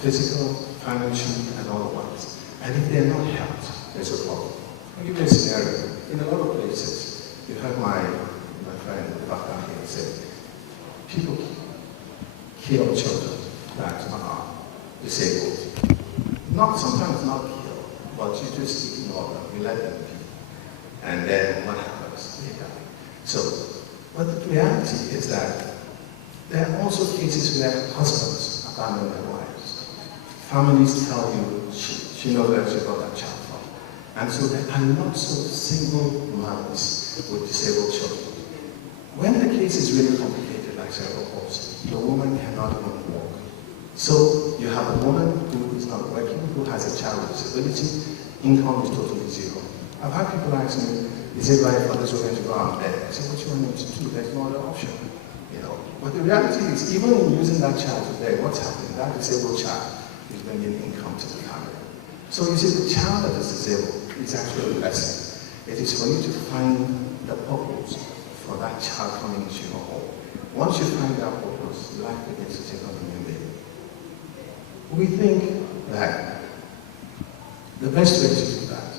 physical, financial, and otherwise. And if they're not helped, there's a problem. I'll give you a scenario. In a lot of places, you heard my friend back here say, people kill children that are disabled. Sometimes not kill, but you just ignore them, you let them be. And then what happens? They die. So, but the reality is that there are also cases where husbands abandon their wives. Families tell you, she knows where she got that child from. And so there are lots of single mothers with disabled children. When the case is really complicated, like cerebral palsy, the woman cannot even walk. So you have a woman who is not working, who has a child with disability, income is totally zero. I've had people ask me, is it right for this woman to go out there? I say, what you want me to do? There's no other option. But the reality is, even in using that child today, what's happening? That disabled child is bringing income to the family. So you see, the child that is disabled is actually a blessing. It is for you to find the purpose for that child coming into your home. Once you find that purpose, life begins to take on a new meaning. We think that the best way to do that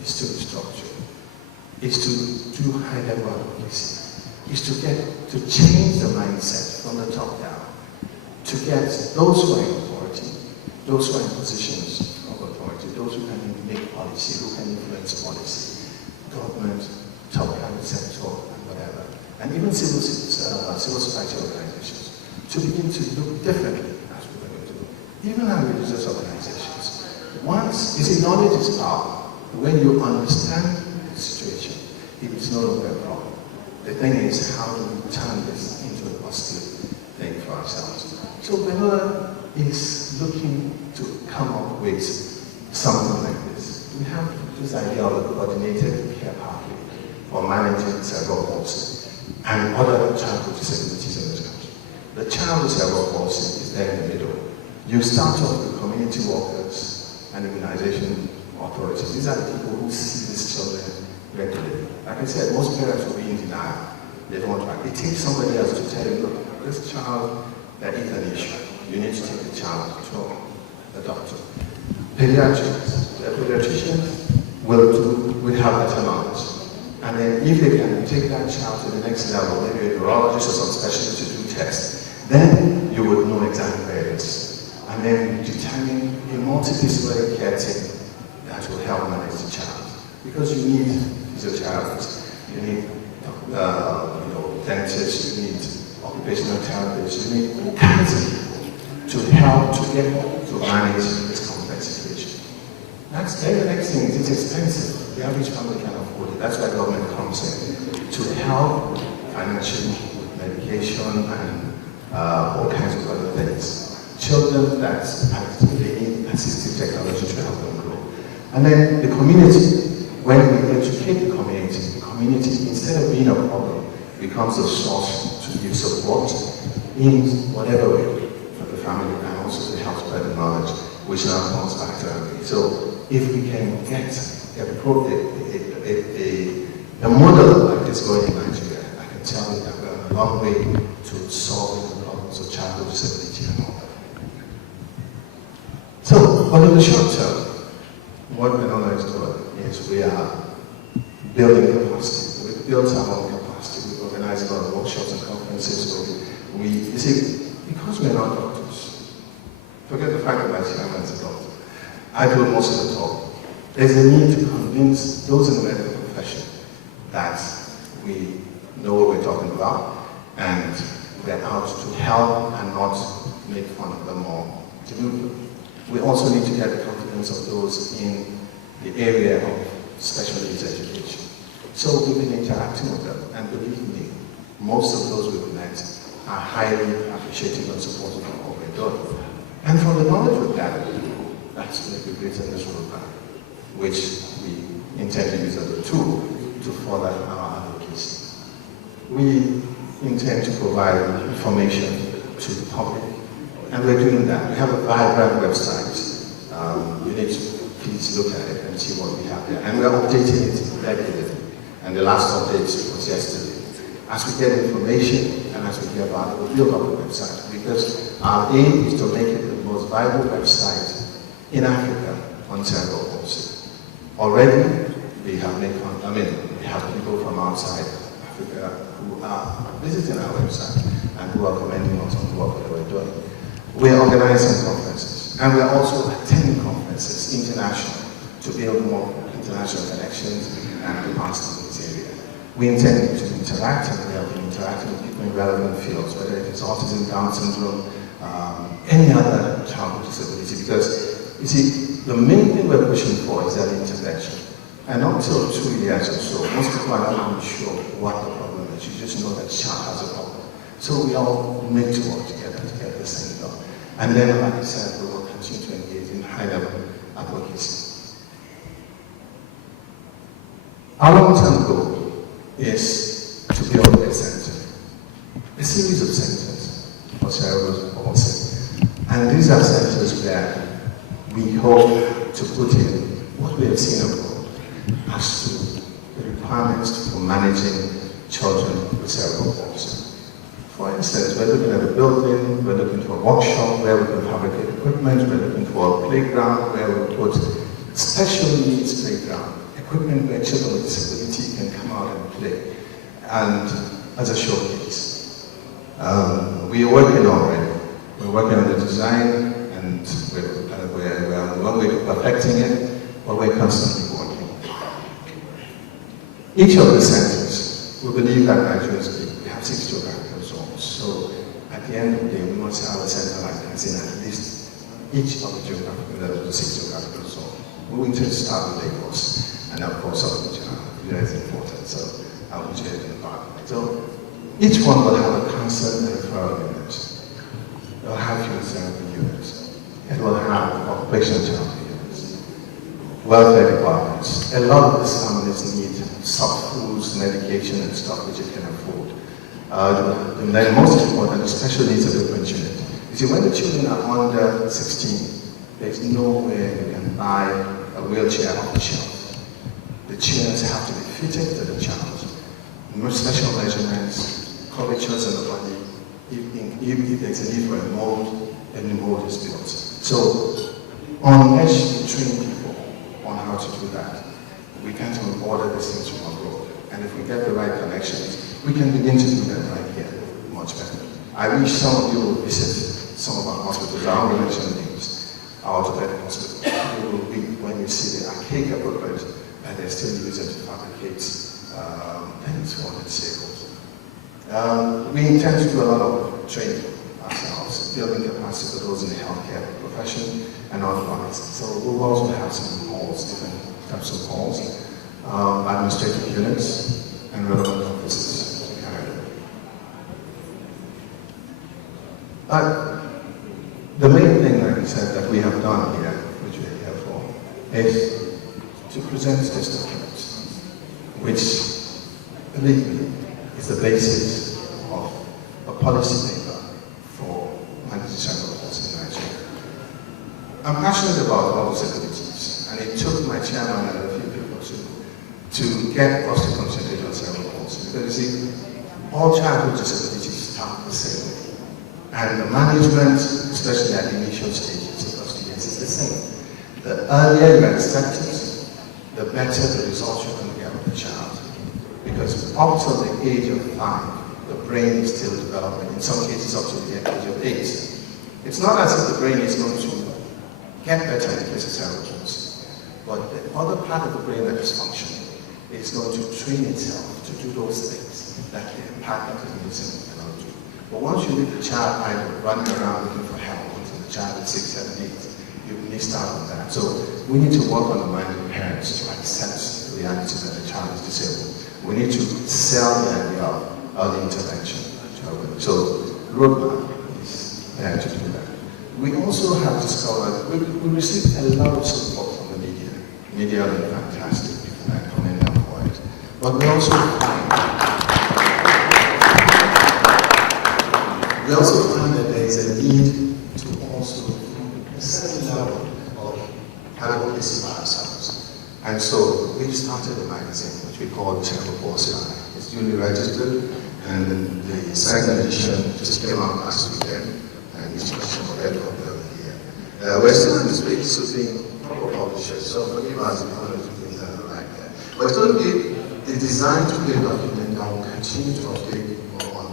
is to restructure, is to do high-level advocacy, is to change the mindset from the top down, to get those who are in authority, those who are in positions of authority, those who can make policy, who can influence policy, government, top private sector, and whatever, and even civil society organizations, to begin to look differently as we're going to do. Even our religious organizations. Once, you see, knowledge is power. When you understand the situation, it is no longer a problem. The thing is, how do we turn this into a positive thing for ourselves? So Benola is looking to come up with something like this. We have this idea of a coordinated care pathway for managing cerebral palsy and other childhood disabilities in this country. The child with cerebral palsy is there in the middle. You start off with community workers and immunization authorities. These are the people who see these children regularly. Like I said, most parents will be in denial. They don't want to act. It takes somebody else to tell you, look, this child, there is an issue. You need to take the child to the doctor. Pediatrics, the pediatricians will have better knowledge. And then if they can take that child to the next level, maybe a neurologist or some specialist to do tests, then you would know exactly where it is. And then determine a multidisciplinary care team that will help manage the child. Because you need physiotherapists, you need dentists, you need occupational therapists, you need all kinds of people to help to get to manage this complex situation. Then the next thing is it's expensive. The average family can afford it. That's why government comes in to help financially with medication and all kinds of other things. Children that they need assistive technology to help them grow. And then the community, when we educate the community, instead of being a problem, becomes a source to give support in whatever way for the family and also to help spread the knowledge, which now comes back to everybody. So if we can get a model like this going in Nigeria, I can tell you that we're on a long way to solving the problems of childhood disability and all that. So, but in the short term, what Benola is doing is we are building capacity. We've built our own capacity. We've organized a lot of workshops and conferences. You see, because we're not doctors, forget the fact that my chairman is a doctor. I do most of the talk. There's a need to convince those in the medical profession that we know what we're talking about and we're out to help and not make fun of them or delude them. We also need to get the confidence of those in the area of special needs education. So we've been interacting with them, and believe me, most of those we've met are highly appreciative and supportive of what we're doing. And from the knowledge we've gathered, that's when we've written this roadmap, which we intend to use as a tool to further our advocacy. We intend to provide information to the public, and we're doing that. We have a vibrant website. You need to please look at it and see what we have there. And we're updating it regularly. And the last update was yesterday. As we get information and as we hear about it, we'll build up the website because our aim is to make it the most most viable website in Africa on cerebral palsy. Already, we have people from outside Africa who are visiting our website and who are commending us on the work that we're doing. We're organizing conferences, and we're also attending conferences international to build more international connections and capacity in this area. We intend to interact, and we have been interacting with people in relevant fields, whether it is autism, Down syndrome, any other child with disability, because you see, the main thing we're pushing for is early intervention. And up till 2 years or so, most people are not even sure what the problem is. You just know that the child has a problem. So we all need to work together to get this thing done. And then, like I said, we will continue to engage in high-level advocacy. Our long-term goal is to build a center, a series of centers for cerebral palsy. And these are centers where we hope to put in what we have seen abroad as to the requirements for managing children with cerebral palsy. For instance, we're looking at a building, we're looking for a workshop where we can fabricate equipment, we're looking for a playground where we put special needs playground, equipment where children with disability can come out and play, and as a showcase. We are working already. We're working on the design, and we're on one way to perfecting it, but we're constantly working. Each of the centers, we believe that Nigeria is big. We have 6 geographical zones. So at the end of the day, we must have a center like that in at least each of the 6 geographical zones. We intend to start with Lagos, and of course, Abuja is important. So Abuja is important. So each one will have a counseling and referral unit. It will have human therapy units. It will have occupational therapy units, welfare departments. A lot of these families need soft foods, medication, and stuff which it can afford. And then most important, the special needs development unit. You see, when the children are under 16, there's nowhere you can buy a wheelchair off the shelf. The chairs have to be fitted to the child. No special measurements, curvatures in the body. If there's a need for a mold, then the mold is built. So, unless we train people on how to do that, we can't even order these things from abroad. And if we get the right connections, we can begin to do that right here much better. I wish some of you will visit some of our hospitals. I won't mention names. Our orthopedic hospital. You will weep when you see the archaic equipment that they're still using to fabricate things for disabled. We intend to do a lot of training ourselves, building capacity for those in the healthcare profession and otherwise. So we'll also have some halls, different types of halls, administrative units, and relevant offices to carry them. But the main thing, like I said, that we have done here, which we're here for, is to present this document, which, believe me, is the basis of a policy paper for managing cerebral palsy in Nigeria. I'm passionate about all disabilities, and it took my chairman and a few people to get us to concentrate on cerebral palsy. Because you see, all childhood disabilities start the same way. And the management, especially at the initial stages of those years, is the same. The earlier you accept it, the better the results you're going to get with the child. Because up to the age of 5, the brain is still developing, in some cases up to the age of 8. It's not as if the brain is going to get better in the case of cerebral palsy, but the other part of the brain that is functioning is going to train itself to do those things that the partner is cannot do. But once you leave the child idle, running around looking for help until the child is 6, 7, 8, you need to start on that. So we need to work on the mind of parents to accept the reality that the child is disabled. We need to sell the idea of early intervention. So roadmap is there to do that. We also have discovered, we received a lot of support from the media. Media have been fantastic, and I commend them for it. But we also find that there is a need to also a certain level of advocacy by ourselves. And so we started a magazine which we call Cerebral Palsy. It's duly registered, and the second edition just came out last weekend, and it's much more ready for the year. We're still in the space of being proper publishers, so forgive us if one or two things that are like that. But it's going to be a design-to-play document that will continue to update on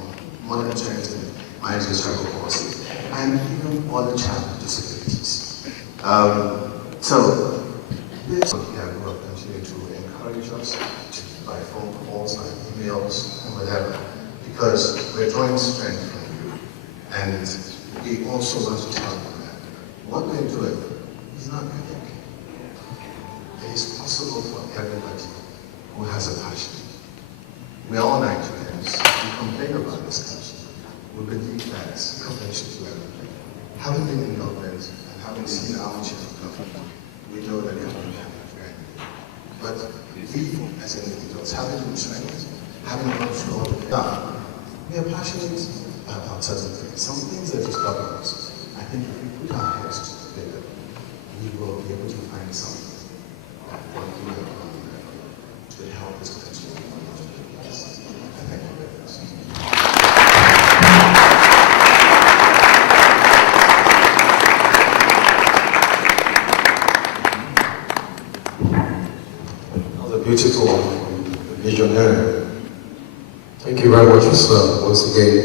modern trends in mind use travel policy and even other child disabilities. So this will continue to encourage us by phone calls, by emails, and whatever, because we're drawing strength from you. And we also want to tell you that what we're doing is not unique. It is possible for everybody who has a passion. We are all Nigerians. We complain about this country. We believe that government should do everything. Having been in government and having seen our chief of government, we know that government can be very good. But we, as individuals, having been trained, having gone through all the things, we are passionate about certain things. Some things that just govern us. I think if we put our heads together, we will be able to find something that will do it to help us continue. Thank you very much. That was a beautiful visionary. Thank you very much, sir, once again,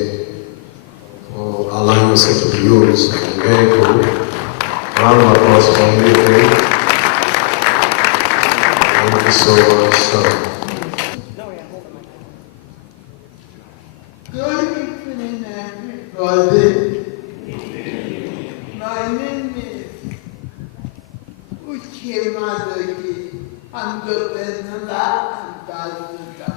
for allowing yourself to be used. Very cool. Round of applause for me. Thank you so much, sir. Good evening, everybody. My name is Uchimadoki. I'm the Benola ambassador.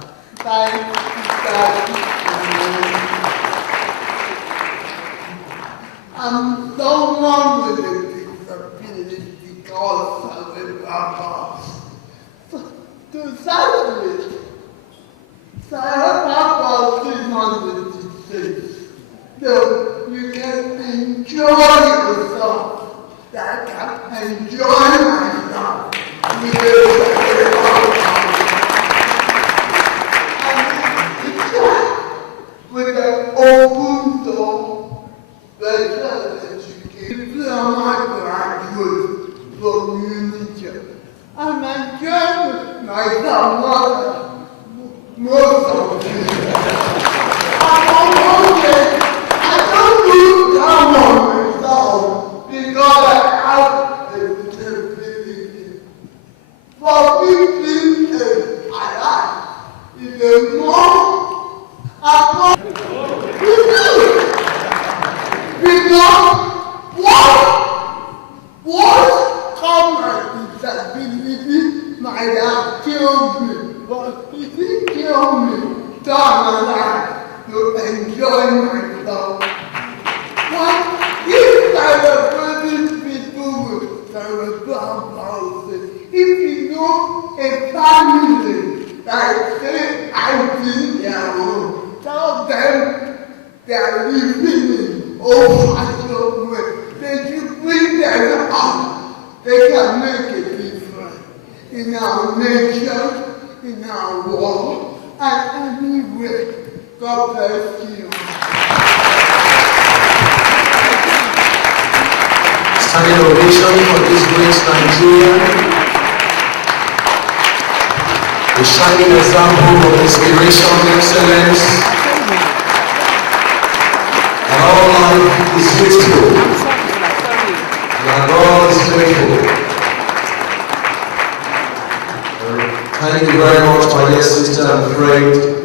I'm someone with a disability because of a purpose. To start with, Sarah is not the disease. So you can enjoy yourself. I can enjoy myself. With an open door, better education. I'm a graduate from UNICEF. I'm enjoying myself most of the time. I don't do down on myself because I have a disability. For 15 years, I like in the morning. What common disability might have killed me, but it didn't kill me. So I'm alive to enjoy myself. But if celebrating people with cerebral palsy, if you know a family that say I did their own, tell them they are living in old-fashioned way. They should bring them up. They can make a difference in our nation, in our world, and anywhere. God bless you. Standing ovation for this great Nigeria. A shining example of inspiration, excellence. And all life is beautiful. And God is faithful. Thank you very much, my dear sister and friend.